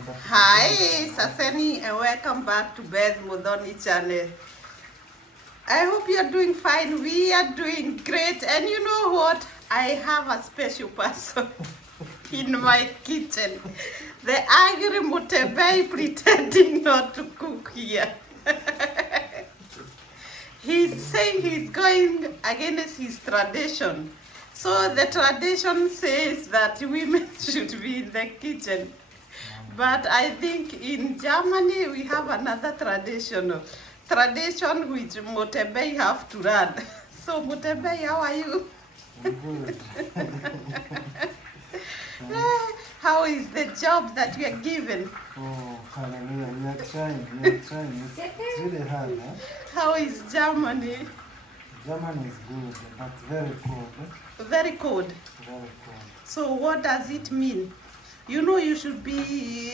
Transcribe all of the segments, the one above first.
Hi, Saseni, and welcome back to Beth Modoni channel. I hope you're doing fine. We are doing great. And you know what? I have a special person in my kitchen. The angry MUTEMBEI pretending not to cook here. He's saying he's going against his tradition. So the tradition says that women should be in the kitchen. But I think in Germany we have another tradition which MUTEMBEI have to run. So MUTEMBEI, how are you? Good. How is the job that you are given? Oh, hallelujah. We are trying. It's really hard, huh? How is Germany? Germany is good, but very cold. Very cold. Very cold. So what does it mean? You know, you should be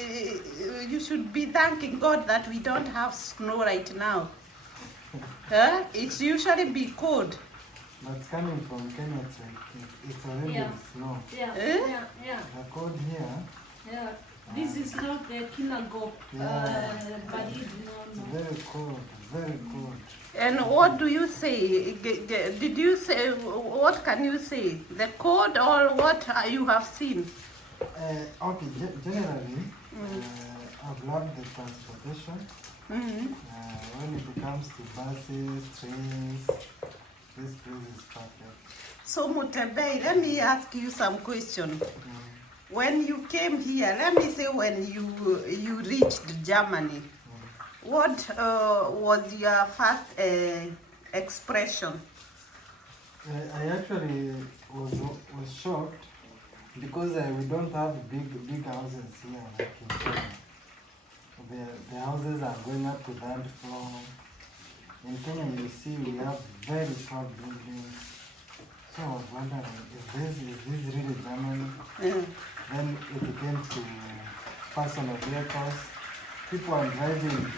thanking God that we don't have snow right now. Huh? It's usually be cold. But coming from Kenya, it's already snow. Yeah. The cold here. Yeah. This is not the Kinago, but It's very cold, very cold. And what do you say? Did you say, what can you say? The cold or what you have seen? Okay, generally, I've loved the transportation. When it comes to buses, trains, this place is perfect. So MUTEMBEI, let me ask you some question. When you came here, let me say when you reached Germany, what was your first expression? I actually was shocked because we don't have big houses here like in Kenya. The houses are going up to that floor. In Kenya, you see we have very tall buildings. So I was wondering, is this really Germany? Then it came to personal vehicles. People are driving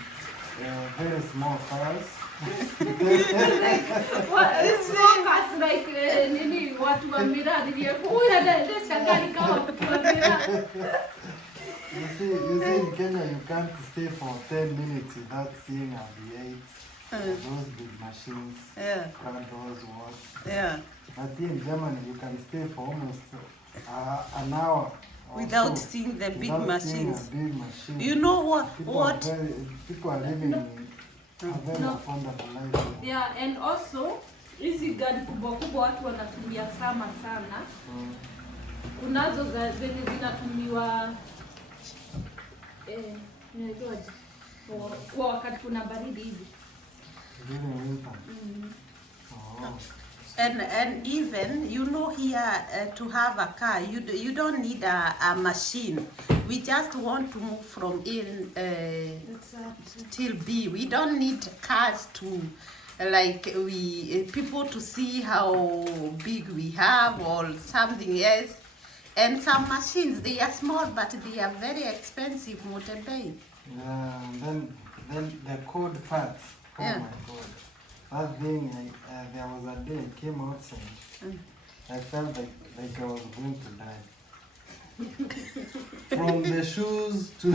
very small cars. It's focus like nini watu wa miradi vya kuya ndio changani kama watu wa miradi. You see in Kenya you can't stay for 10 minutes without seeing a V8. Those big machines, car doors, what. Yeah. But here in Germany you can stay for almost an hour Without seeing the big machines. Seeing a big machine. You know what? People are living a very affordable life. Yeah, and also hizi gari kubwa kubwa watu wanatumia sana. Kunazo zenye zinatumiwa kwa wakati kuna baridi hivi. During winter. And even, you know, here to have a car, you don't need a machine. We just want to move from A till B. We don't need cars to, like, people to see how big we have or something else. And some machines, they are small, but they are very expensive, MUTEMBEI. Yeah, and then the cold parts. Oh my God. That thing, there was a day I came outside. I felt like I was going to die. From the shoes to...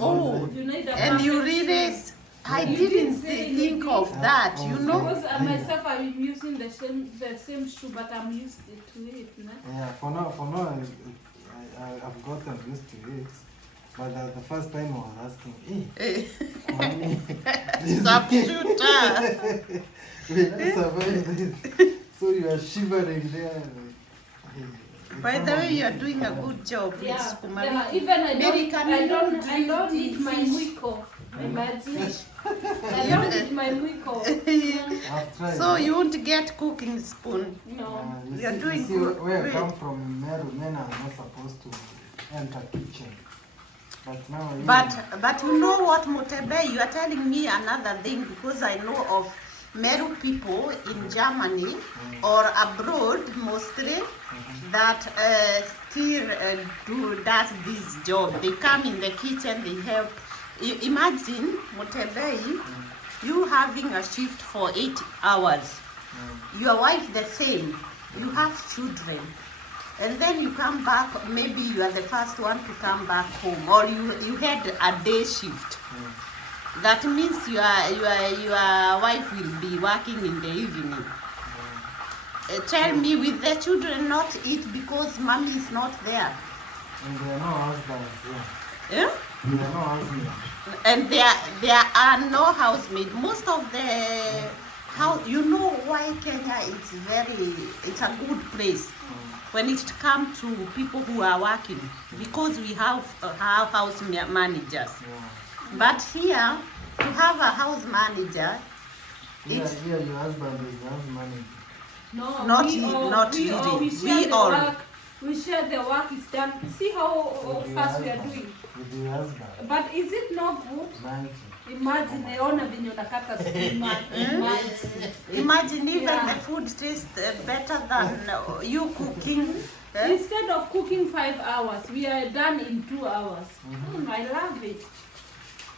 Oh, and you realize, I didn't think of that, you know? Because myself, I'm using the same shoe, but I'm used to it. Yeah, for now I've gotten used to it. But the first time I was asking, mommy, we have survived this. So you are shivering there. By the way, you are doing a good job. Yeah, even I don't need my mwiko. Imagine. I don't need my mwiko. So you won't get cooking spoon. No. You are doing good. Where I come from, men are not supposed to enter kitchen. But you know what, MUTEMBEI, you are telling me another thing because I know of Meru people in Germany or abroad mostly that still does this job. They come in the kitchen, they help. Imagine, MUTEMBEI, you having a shift for 8 hours. Your wife the same. You have children. and then you come back, maybe you are the first one to come back home, or you had a day shift. That means your wife will be working in the evening. Tell me, with the children not eat because mommy is not there? And there are no husbands here. Yeah? There are no husbands. And there are no housemaid. Most of the house, you know why Kenya it's a good place when it comes to people who are working, because we have house managers. Yeah. But here, to have a house manager, Here, it's here your husband is the house manager. No, not we really. all, We we share the all. work. We share the work is done. See how With your fast we are husband. doing. With your husband. But is it not good? Imagine. Imagine, naona venye unakata sukuma. Imagine. Imagine even Yeah. the food tastes better than you cooking. Eh? Instead of cooking 5 hours, we are done in 2 hours. I love it.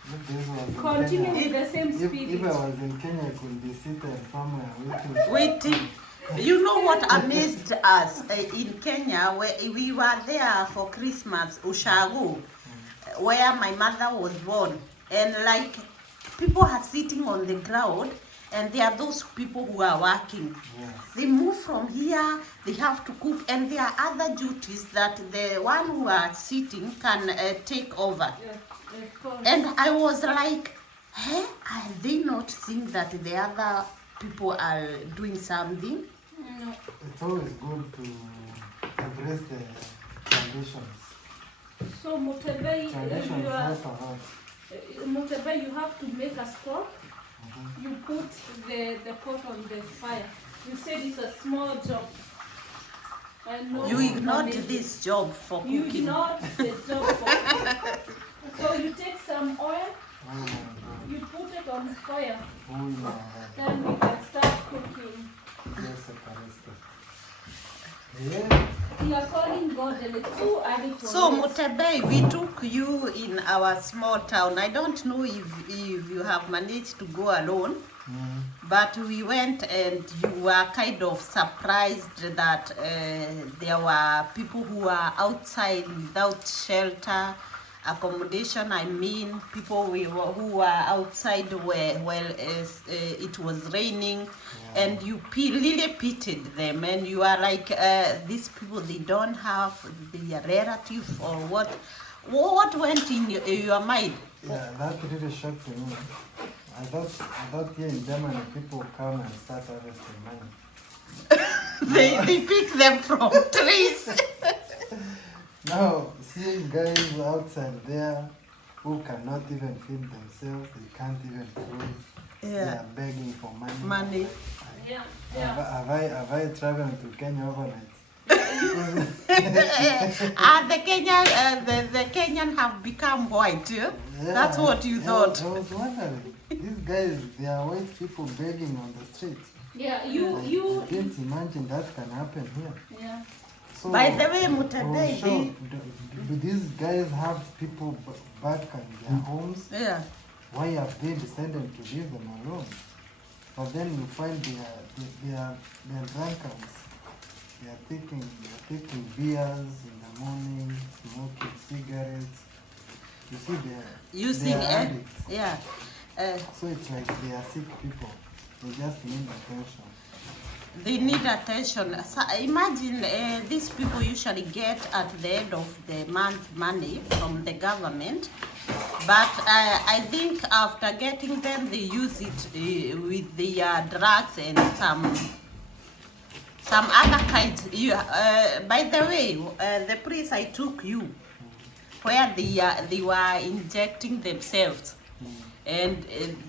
If this was in Continue Kenya, with the same if spirit. I was in Kenya, I could be seated somewhere waiting. Waiting. You know what amazed us in Kenya, where we were there for Christmas, Ushago, where my mother was born, and like people are sitting on the ground, and there are those people who are working. Yes. They move from here, they have to cook, and there are other duties that the one who are sitting can take over. Yeah, of course. And I was like, hey, are they not seeing that the other people are doing something? No. It's always good to embrace the traditions. So Mutembei, Traditions you are, help a lot. Mutembei, you have to make a store. You put the pot on the fire. You said it's a small job. I know. You ignored Amazing. this job for You cooking. ignored the job for So you take some oil, Oh my God. you put it on fire, Oh my God. then we can start cooking. Yes, yeah. We are calling God and it's too early for So this. Mutembei, we took you in our small town. I don't know if you have managed to go alone, but we went and you were kind of surprised that there were people who were outside without shelter, accommodation. I mean, people who were outside while it was raining, and you really pitied them, and you are like, these people, they don't have their relatives or what? What went in your mind? Yeah, that really shocked me. I thought here in Germany people come and start harvesting money. They pick them from trees. Now, seeing guys outside there who cannot even feed themselves, they can't even clothe, they Yeah. are begging for money. Money. Yeah, Have I traveled to Kenya overnight? The Kenyan have become white. Yeah? Yeah, That's what you thought. I was wondering. These guys, they are white people begging on the streets. yeah. I You. didn't imagine that can happen here. Yeah. So, By the way, I was Mutembei, shocked. Do these guys have people back in their homes? yeah. Why have they decided to leave them alone? But then you find they are drunkards. They are taking beers in the morning, smoking cigarettes. You see, Using they are addicts. yeah. So it's like they are sick people. They just need attention. They need attention. So imagine these people usually get at the end of the month money from the government, but I think after getting them, they use it with the drugs and some other kinds. By the way, the place I took you, where they were injecting themselves. And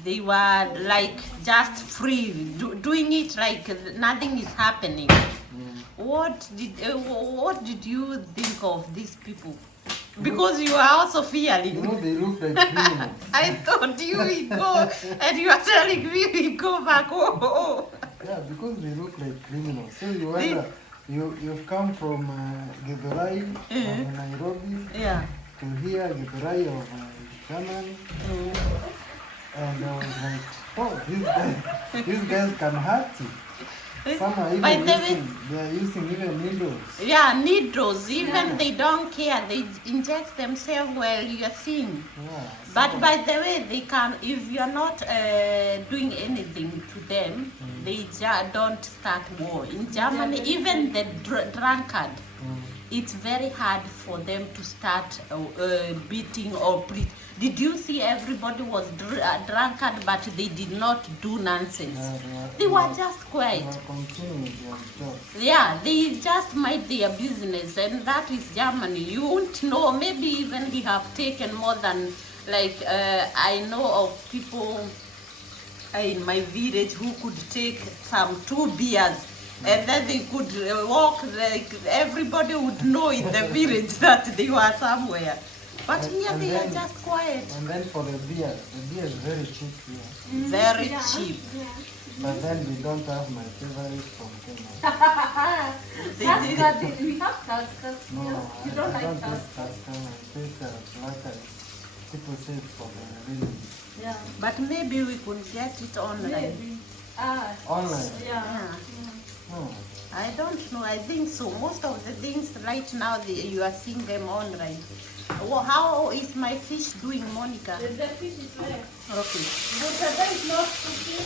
they were like just free, doing it like nothing is happening. What did you think of these people? Because you are also fearing. You know, they look like criminals. I thought you will go, and you are telling me we go back. Oh. Yeah, because they look like criminals. So you wonder, you've come from Githurai, Nairobi, Yeah. to here, Githurai of Germany. And I was like, oh, these guys can hurt you. Some are By even the way, they are using even needles. yeah, needles, even Yeah. they don't care. They inject themselves while you are seeing. Yeah. But so- by the way, they can, if you are not doing anything to them, they don't start war. In Germany, even the drunkard, it's very hard for them to start beating or preach. Did you see everybody was drunkard, but they did not do nonsense? They were just they quiet. are continuing their job. Yeah, they just mind their business, and that is Germany. You won't know, maybe even they have taken more than, like, I know of people in my village who could take some 2 beers, and then they could walk, like, everybody would know in the village that they were somewhere. But here And they are then- just quiet. And then for the beer is very cheap here. Very Yeah. cheap. But then we don't have my favorite from Kenya. Tusker, we have Tusker. No, You don't I like don't Tusker? take Tusker. I take black ice. People say it's for the really Yeah. But maybe we could get it online. Maybe. Ah. online. Yeah. Yeah. Oh. I don't know. I think so. Most of the things right now, you are seeing them online. Well, how is my fish doing, Monica? The fish is there. Okay. Mutebe is not cooking.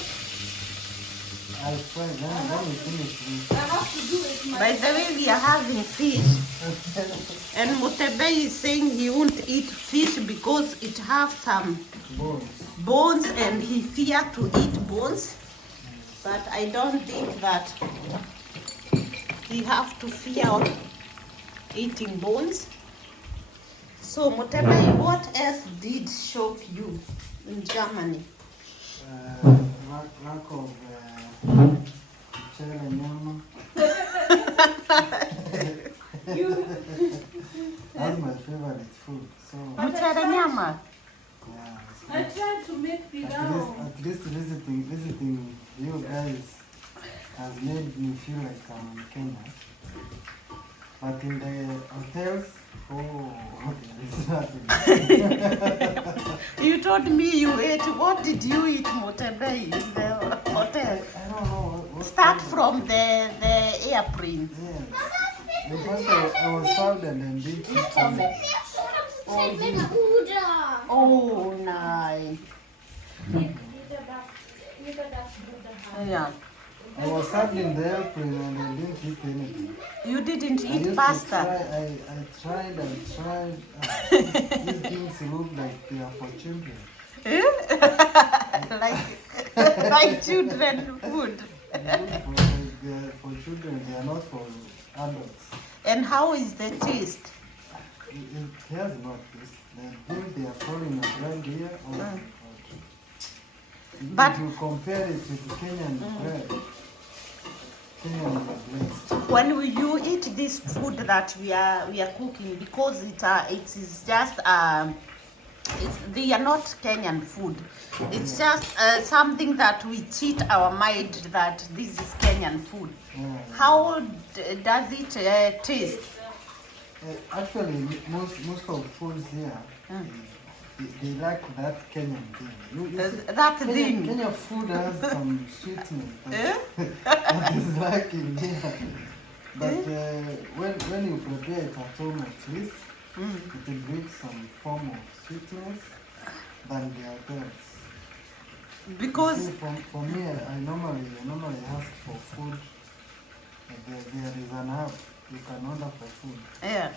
I tried. Then we finish I have to do it By myself. the way, we are having fish, and Mutebe is saying he won't eat fish because it has some bones. bones, and he fear to eat bones. But I don't think that he have to fear of eating bones. So Mutebe, what else did shock you in Germany? Lack of chele nyama. That's my favorite food. So Mutebe nyama. yeah. So I tried to make pilau. at least visiting you guys has made me feel like I'm in Kenya. But in the hotels, oh, there is nothing. You told me you ate. What did you eat, Mutebe, in the hotel? I don't know what Start kind of- from the airplane. Yes. Because I was served and then did Oh, nice. Yeah. I was served in the airplane and I didn't eat anything. You didn't I eat used pasta. I tried. These things look like they are for children. like children food. They look like they are for children. They are not for adults. And how is the taste? It has not this. The thing they are calling a bread here. Oh my God. But- if you compare it with Kenyan bread, Kenyan is blessed. When you eat this food that we are cooking, because it is just they are not Kenyan food. It's just something that we cheat our mind that this is Kenyan food. Yeah. How does it taste? Actually, most of foods here, they like that Kenyan thing. You see, That Kenya, thing. Kenya food has some sweetness Eh? that is lacking here. But when you prepare it at home at least, it brings some form of sweetness than the hotels. Because See, for me, I normally ask for food. There is an app you can order for food. yeah.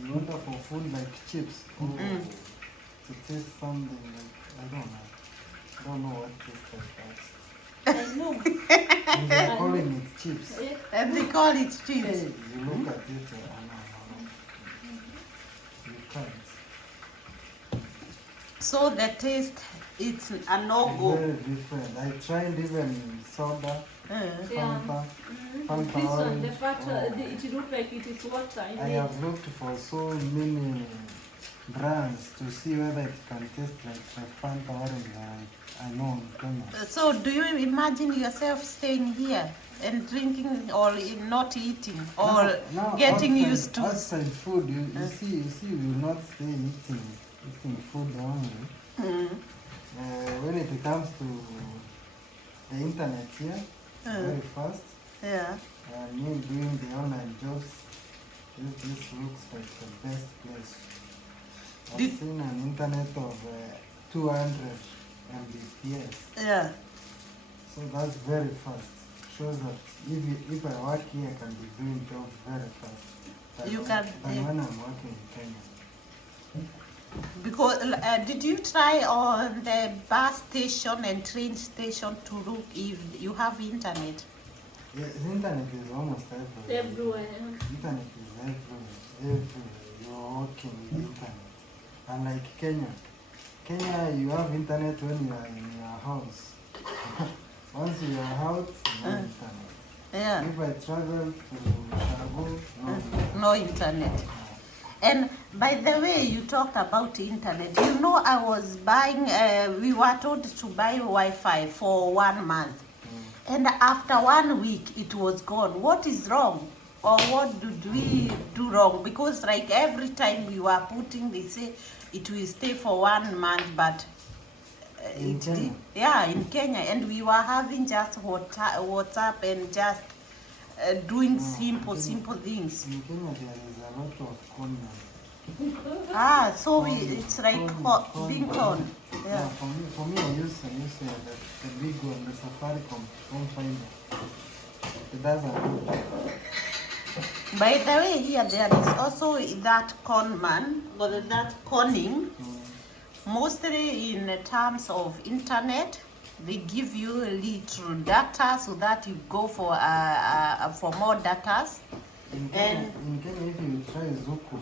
You order for food like chips. Oh, to taste something like, I don't know what tastes like that. I know. And they're calling it chips. And they call it Hey, cheese. you look at it, no. You can't. So the taste, it's a It's no-go. very different. I tried even soda, Fanta, This Fanta one, the orange. fat, Oh. it looks like it is water. I have looked for so many brands to see whether it can taste like the Fanta orange that I know in Kenya. So do you imagine yourself staying here and drinking or not eating or Now, getting outside, used to? outside food. You see, we will not stay eating food only. Mm. When it comes to the internet here, very fast. Yeah. And me doing the online jobs, this looks like the best place. I've seen an internet of 200 Mbps. Yeah. So that's very fast. Shows that if I work here, I can be doing jobs very fast. Than when I'm working in Kenya. Because did you try on the bus station and train station to look if you have internet? Yeah, the internet is almost everywhere. Everywhere. Internet is everywhere. You're working with internet. Unlike Kenya. Kenya, you have internet when you are in your house. Once you are out, no internet. Yeah. If I travel to Shabu, No internet. And by the way, you talked about internet. You know, I was buying, we were told to buy Wi-Fi for 1 month. And after 1 week, it was gone. What is wrong? Or what did we do wrong? Because like every time we were putting, they say it will stay for 1 month, but in Kenya. Yeah, in Kenya. And we were having just WhatsApp and just doing simple things. In Kenya, there is a lot of content. So it's like being con. Yeah, for me, I use the big one, the Safaricom home finder. It doesn't work. By the way, here there is also that con man, or that conning. Mostly in terms of internet, they give you a little data so that you go for more data. In Kenya, if you try Zuku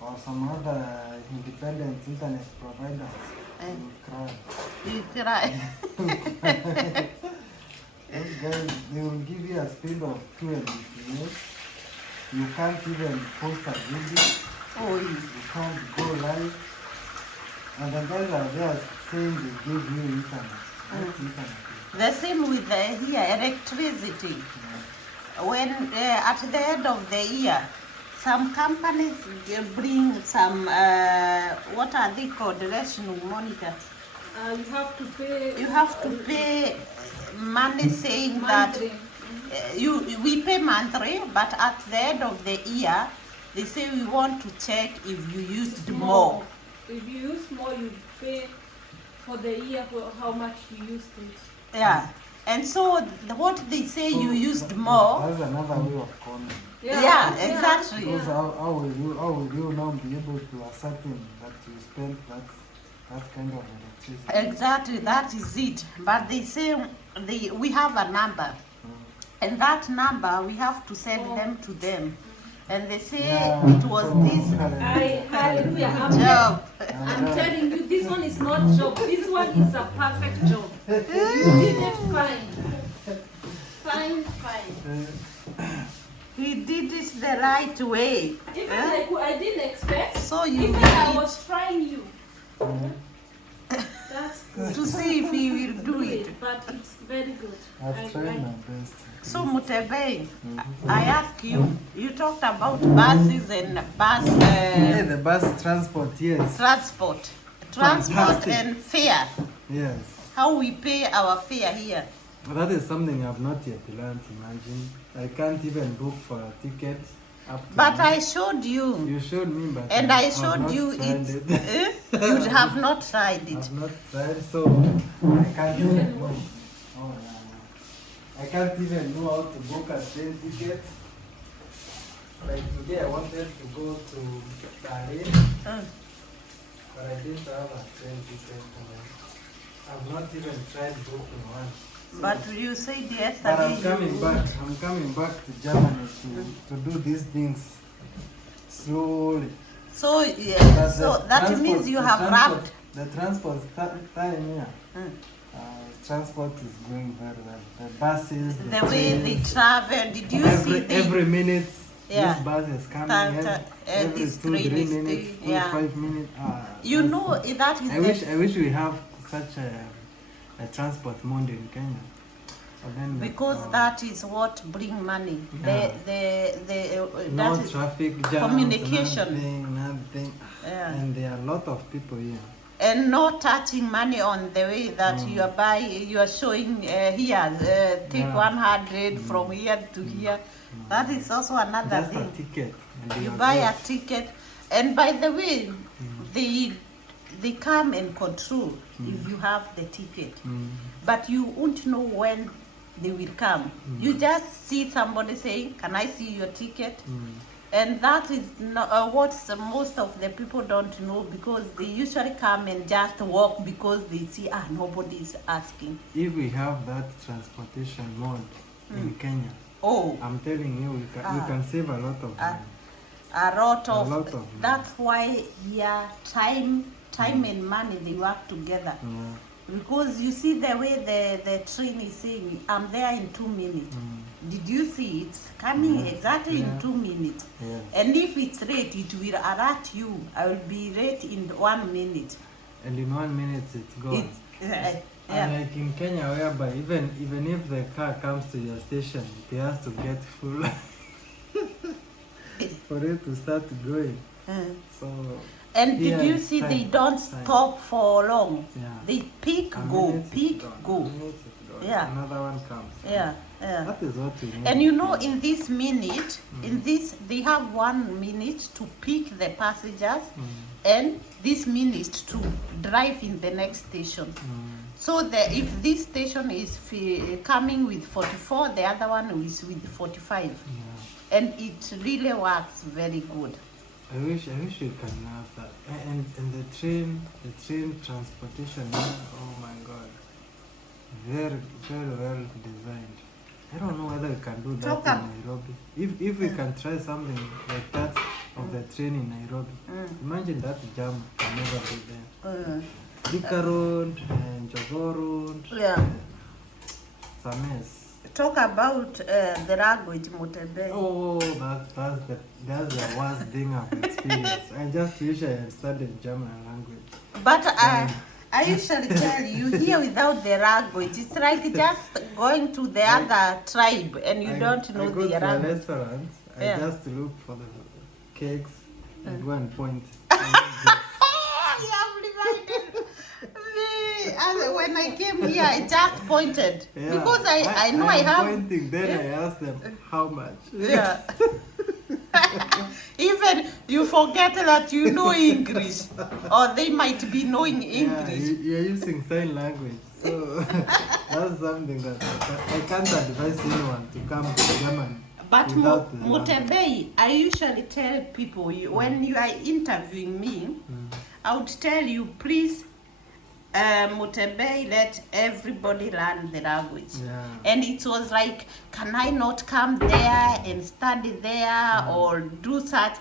or some other independent internet providers, you cry. You cry. Those guys, they will give you a speed of 2 Mbps. You can't even post a video. You can't go live. And the guys are there saying they give you internet. What's internet? The same with here, electricity. When at the end of the year, some companies bring some, what are they called, rational monitor. You have to pay money saying Monthly. that we pay monthly, but at the end of the year, they say we want to check if you used more. If you use more, you pay for the year for how much you used it. Yeah. And so what they say you used more. That's another way of calling. Yeah, exactly. Because how will you now be able to ascertain that you spent that kind of electricity? Exactly, that is it. But they say we have a number. And that number, we have to send them to them. And they say it was this Hallelujah. job. I'm telling you, this one is not job. This one is a perfect job. You did it fine. Fine. He did it the right way. Even like I didn't expect. So you even I was trying you. That's good. to see if he will do it. But it's very good. I've tried my best. So MUTEMBEI, I ask you, you talked about buses and bus The bus transport, yes. transport Fantastic. and fare. Yes. How we pay our fare here. But that is something I've not yet learned, imagine. I can't even book for a ticket. But I showed you. You showed me, but And I showed you it. You have not tried it. I've not tried, so I can't even know. I can't even know how to book a train ticket. Like today I wanted to go to Paris, but I didn't have a train ticket. I've not even tried booking one. But you said yesterday. But I'm coming back. I'm coming back to Germany to do these things slowly. So that means you have wrapped. The transport time here. Transport is going very well. The buses, The way they travel. Did you see every minute? Yeah. This bus is coming every this 2-3 train is minutes, doing- yeah. 4-5 minutes. You know that is I wish we have such a transport mode in Kenya. But then because that is what bring money. Yeah. No that is traffic jams, communication. nothing. Yeah. And there are a lot of people here. And not touching money on the way that you are showing here, take 100 from here to here. That is also another Just thing. a ticket. And You are buy there. a ticket, and by the way, they come and control if you have the ticket, but you won't know when they will come. You just see somebody saying, "Can I see your ticket?" And that is not, what most of the people don't know, because they usually come and just walk because they see nobody is asking. If we have that transportation mode in Kenya, I'm telling you, we can save a lot of money. A lot of money. That's why here time and money, they work together. Because you see the way the train is saying, I'm there in 2 minutes. Did you see it's coming exactly in 2 minutes? Yes. And if it's late, it will alert you. I will be late in 1 minute. And in 1 minute it's gone. Unlike in Kenya, whereby even if the car comes to your station, it has to get full for it to start going. So. And did you see they don't stop for long? They pick, go. Yeah. Another one comes. Yeah. That is what we need. And you know, in this minute, they have 1 minute to pick the passengers, and this minute to drive in the next station. So if this station is coming with 44, the other one is with 45. And it really works very good. I wish we can have that. And the train transportation, oh my God, very, very well designed. I don't know whether we can do that in Nairobi. If we can try something like that of the train in Nairobi, imagine that jam can never be there. Thika Road and Jogoo Road. Yeah. It's a mess. Talk about the language, MUTEMBEI. Oh, that's the worst thing I've experienced. I just wish I had studied German language. But I usually tell you, here without the language, it's like just going to the other tribe and you don't know the language. I go to a restaurant, I just look for the cakes and go and point. You have reminded me. When I came here, I just pointed. Because I know I have... pointing, then I asked them, how much? Yeah. Even you forget that you know English, or they might be knowing English. Yeah, you're using sign language. So that's something that I can't advise anyone to come to Germany. But MUTEMBEI, I usually tell people, when you are interviewing me, I would tell you, please, MUTEMBEI, let everybody learn the language. And it was like, can I not come there and study there or do such?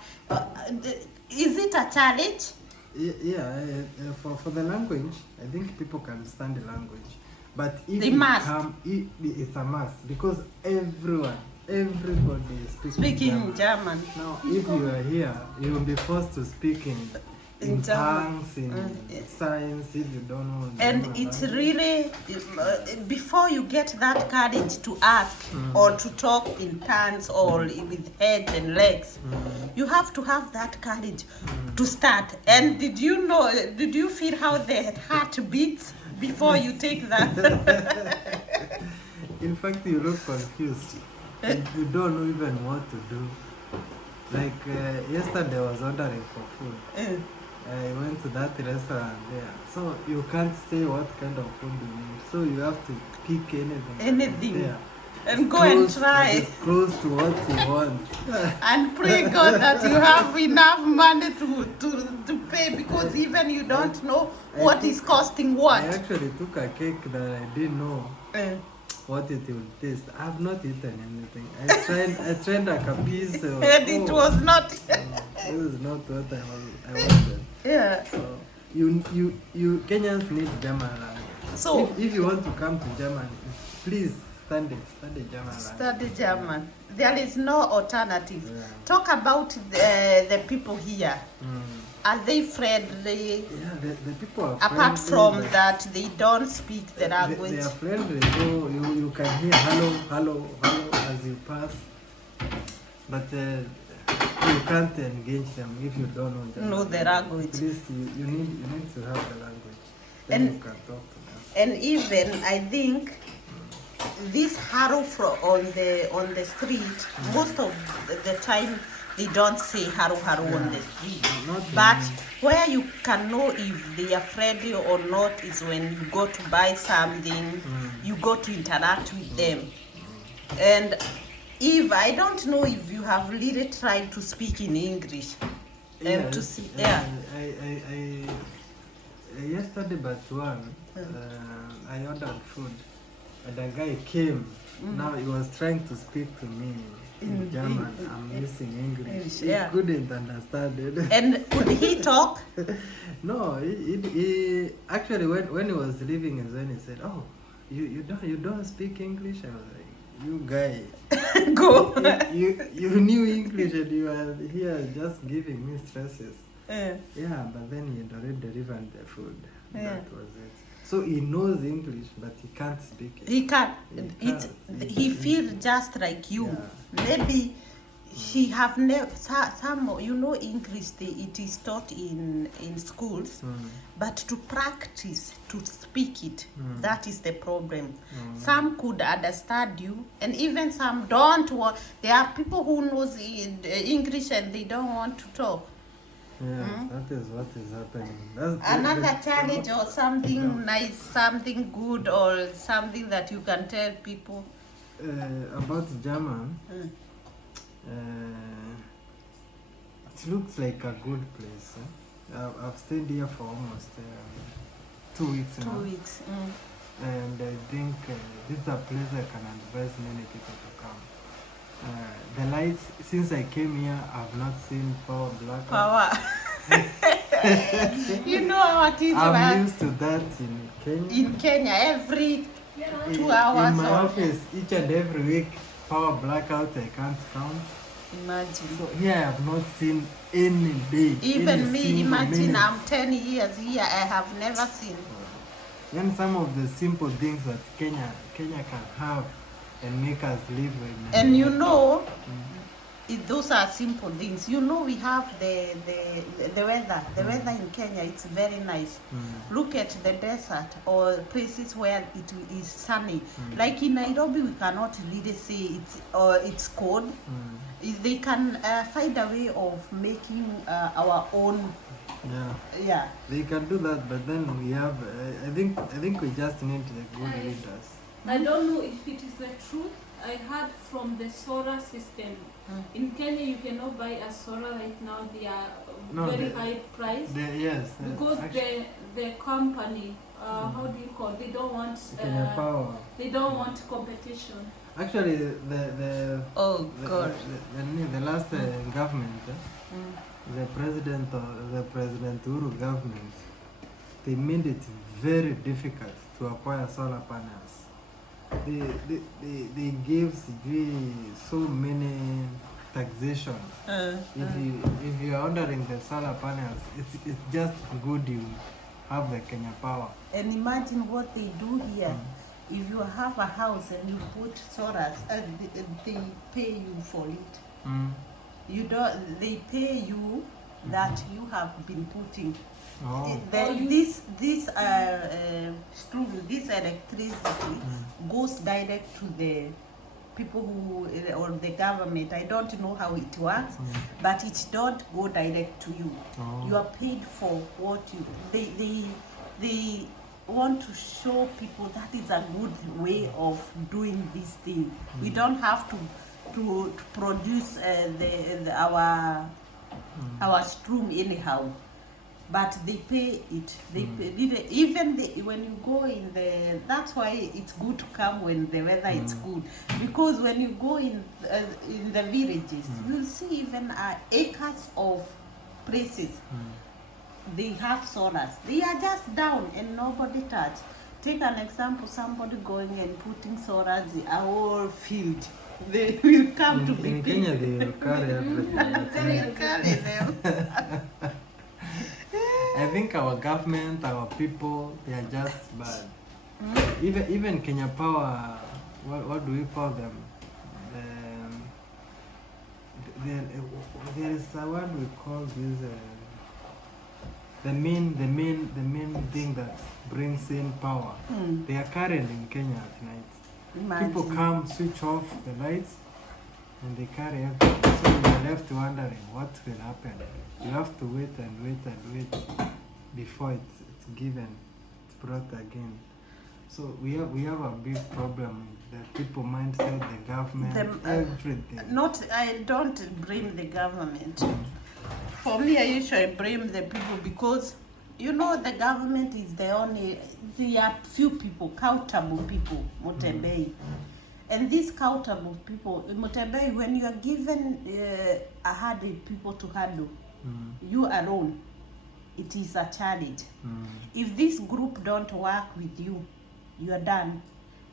Is it a challenge? For the language, I think people can understand the language. But if they must. It's a must, because everybody is speaking German. Now, if you are here, you will be forced to speak in tongues, in science, if you don't know. And it's really, before you get that courage to ask or to talk in tongues or with head and legs, you have to have that courage to start. And did you feel how the heart beats before you take that? In fact, you look confused. You don't know even what to do. Like yesterday I was ordering for food. I went to that restaurant there. So you can't say what kind of food you need. So you have to pick anything. There. And go and try. It's close to what you want. And pray God that you have enough money to pay, because even you don't know what is costing what. I actually took a cake that I didn't know what it will taste. I have not eaten anything. I tried like a piece. And it was not. This is not what I wanted. Yeah. So you Kenyans need German language. So if you want to come to Germany, please study German language. Study German. There is no alternative. Talk about the people here. Are they friendly? Yeah, the people are friendly. Apart from that, they don't speak the language. They are friendly. So you can hear hello as you pass. But you can't engage them if you don't know the language. At least you need to have the language. Then And- you can talk to them. And even I think this harrow on the street, most of the time they don't say harrow on the street. But where you can know if they are friendly or not is when you go to buy something, you go to interact with them. And if I don't know if you have really tried to speak in English, to see, I yesterday but one, I ordered food, and a guy came. Now he was trying to speak to me in German. I'm using English. He couldn't understand it. And could he talk? No, he actually when he was leaving is when he said, "Oh, you don't speak English." I was like, "You guy, Go. you knew English and you are here just giving me stresses." Yeah, but then he had already delivered the food. That was it. So he knows English, but he can't speak it. He can't. He feels just like you. Yeah. Maybe he have never some. English. It is taught in schools, but to practice to speak it, that is the problem. Some could understand you, and even some don't want. There are people who knows English and they don't want to talk. Yeah, that is what is happening. Another challenge or something nice, something good, or something that you can tell people about German. It looks like a good place. I've stayed here for almost 2 weeks now. 2 weeks. And I think this is a place I can advise many people to come. The lights, since I came here, I've not seen power blackout. Power. Our kids I'm used to that in Kenya. In Kenya, every 2 hours. In my office, each and every week, power blackout, I can't count. Imagine. So here I have not seen any day. Even me, imagine minute. I'm 10 years here, I have never seen. Then some of the simple things that Kenya can have and make us live in. And those are simple things. We have the weather. The weather in Kenya, it's very nice. Look at the desert or places where it is sunny. Like in Nairobi, we cannot really say it's cold. They can find a way of making our own. Yeah. They can do that, but then we have. I think we just need the good leaders. I don't know if it is the truth. I heard from the solar system. In Kenya, you cannot buy a solar right now. They are very high price. Because the company, how do you call it? They don't want power. They don't want competition. Actually, the last government, the President Uhuru government, they made it very difficult to acquire solar panels. They gave so many taxation. If you are ordering the solar panels, it's just good you have the Kenya power. And imagine what they do here. If you have a house and you put solars, they pay you for it. They pay you that you have been putting. This electricity goes direct to the people or the government. I don't know how it works, but it don't go direct to you. You are paid for what they want to show people that is a good way of doing this thing. We don't have to produce our stream anyhow. But they pay it. They pay, even when you go in that's why it's good to come when the weather is good. Because when you go in the villages, you'll see even acres of places. They have solars. They are just down and nobody touch. Take an example, somebody going and putting solars in a whole field. They will come to in Kenya, they will carry everything. They will carry them. I think our government, our people, they are just bad. Even Kenya Power, what do we call them? there is a word we call this the main thing that brings in power. They are carried in Kenya at night. Imagine. People come, switch off the lights, and they carry everything. So you are left wondering what will happen. You have to wait before it's given, it's brought again. So we have a big problem. The people mindset, the government, everything. I don't blame the government. For me, I usually blame the people because, you know, the government is there are few people, countable people, MUTEMBEI. And these countable people, MUTEMBEI, when you are given 100 people to handle, you alone, it is a challenge. If this group don't work with you, you are done.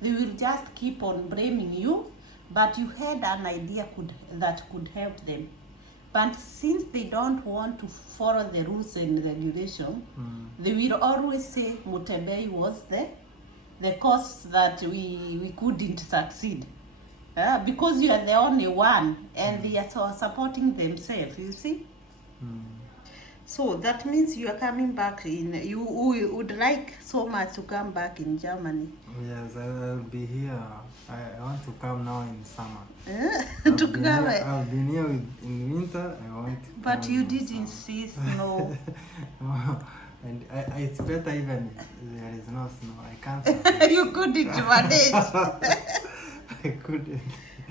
They will just keep on blaming you, but you had an idea that could help them. But since they don't want to follow the rules and regulation, they will always say MUTEMBEI was the cause that we couldn't succeed. Because you are the only one, and they are supporting themselves, you see? So that means you are coming back you would like so much to come back in Germany. Yes, I will be here. I want to come now in summer. I've been here in winter. I want to but come you in did summer. insist, no. And it's better even if there is no snow. I can't survive. You couldn't manage. I couldn't.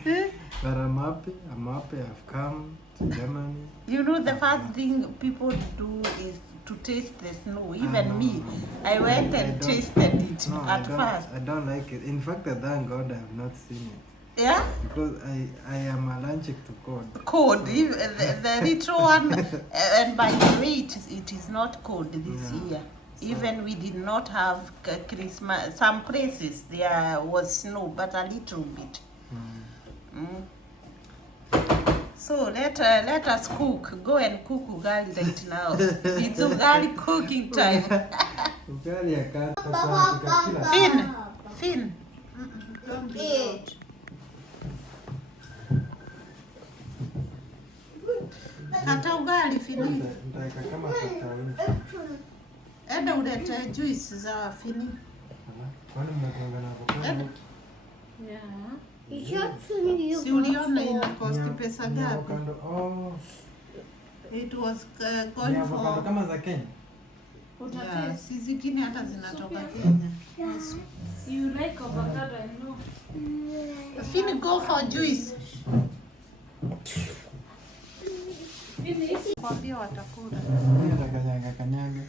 But I'm happy. I've come to Germany. You know, the first thing people do is to taste the snow. Even me, I went and tasted it at first. I don't like it. In fact, I thank God I have not seen it. Yeah? Because I am allergic to cold. Cold, so. The little one, and by the way, it is not cold this year. So, even we did not have Christmas. Some places there was snow, but a little bit. So let us cook. Go and cook ugali right now. It's ugali cooking time. Ugali I can't. Finn. Don't be loud. Kata ugali Fini. Nitaika kama kata. Enda ulete juice za Fini. Kwani mnakuanga na avocado? Yeah. Si uliona ina cost pesa gapi? Oh. It was going for kama za Kenya. Yeah, si zingine hata zinatoka Kenya. Yes. You like avocado, I know. Fini, go for juice. Kwambia watakula. Kanyaga.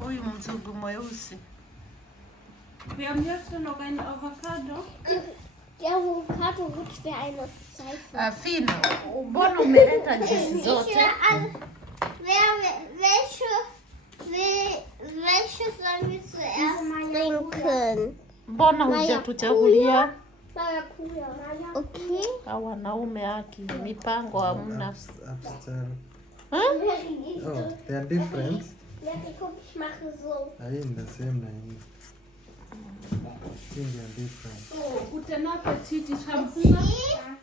Huyu mzungu mweusi. Wir haben jetzt noch eine Avocado. Der Avocado rutscht der eine Seife. Finn, mbona umeleta juice zote? Welche sollen wir zuerst trinken? Mbona hujatuchagulia? Okay. Hawa wanaume haki, mipango hamna. Oh, they are different. Ich mache so. I in the same line. I think they are different. So, guten Appetit, ich habe Hunger.